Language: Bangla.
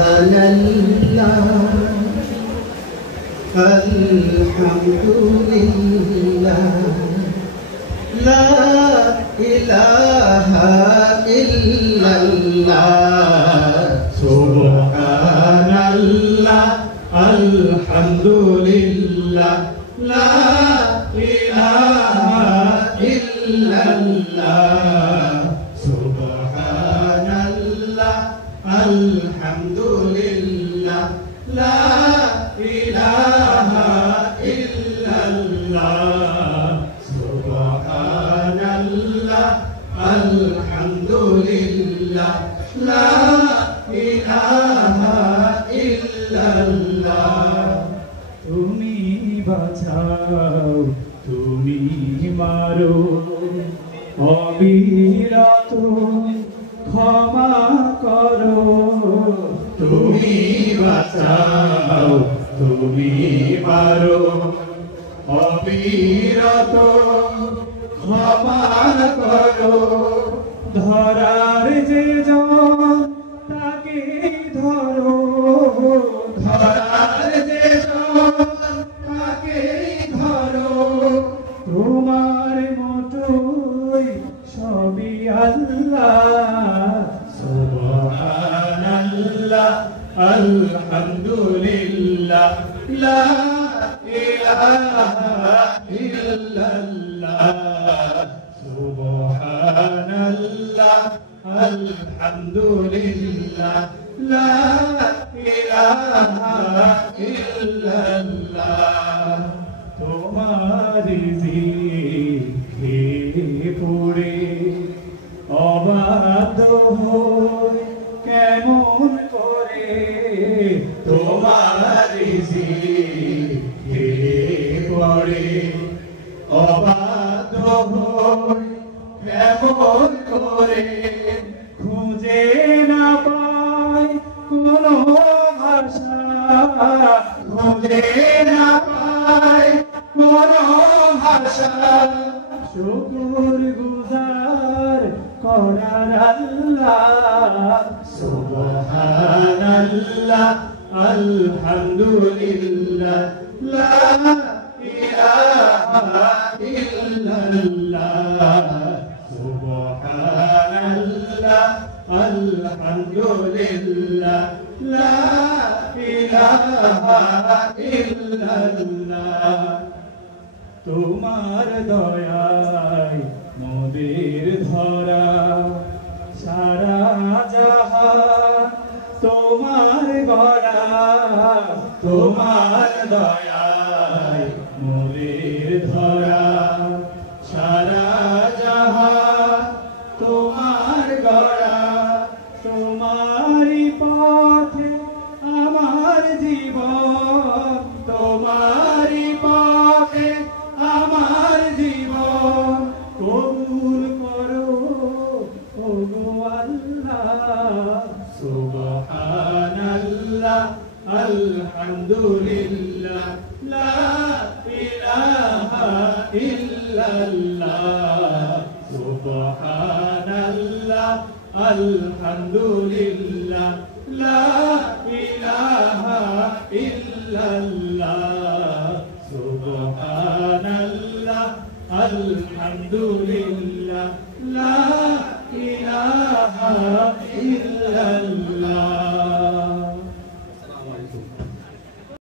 সুবহানাল্লাহ আলহামদুলিল্লাহ লা ইলাহা ইল্লাল্লাহ সুবহানাল্লাহ আলহামদুলিল্লাহ লা ইলাহা ইল্লাল্লাহ সুবহানাল্লাহ আলহামদুলিল্লাহ লা ইলাহা ইল্লাল্লাহ সুবহানাল্লাহ আলহামদুলিল্লাহ লা ইলাহা ইল্লাল্লাহ তুমি বাঁচাও তুমি মারো অবিরত ক্ষমা করো তুমি বাঁচাও তুমি মারো অবিরত ক্ষমা করো ধরার যে জন তাকে ধরো ধরার যে জন তাকে ধরো তোমার মতোই সবই আল্লাহ সুবহানাল্লাহ আলহামদুলিল্লাহ লা ইলাহা ইল্লাল্লাহ সুবহানাল্লাহ আলহামদুলিল্লাহ লা ইলাহা ইল্লাল্লাহ তোমার জিকিরে পড়ে অবাধ্য হই কেমন করে তোমার জিকিরে পড়ে অবাধ্য হই কেমন করে খুঁজে না পাই কোনো ভাষা খুঁজে না পাই কোনো ভাষা শুকর গুজার করার আল্লাহ সুবহানাল্লাহ আলহামদুলিল্লাহ লা ইলাহা ইল্লাল্লাহ সুবহানাল্লাহ আলহামদুলিল্লাহ লা ইলাহা ইল্লাল্লাহ তোমার দয়ায় মোদের ধরা সারা জাহান তোমার গড়া তোমার দয়ায় মোদের ধরা সারা জাহান তোমার গড়া তোমারই পথে আমার জীবন তোমারই পথে আমার জীবন কবুল করো ওগো আল্লাহ সুবহানাল্লাহ আলহামদুলিল্লাহ লা ইলাহা ইল্লাল্লাহ সুবহানাল্লাহ আলহামদুলিল্লাহ লা ইলাহা ইল্লাল্লাহ সুবহানাল্লাহ আলহামদুলিল্লাহ লা ইলাহা ইল্লাল্লাহ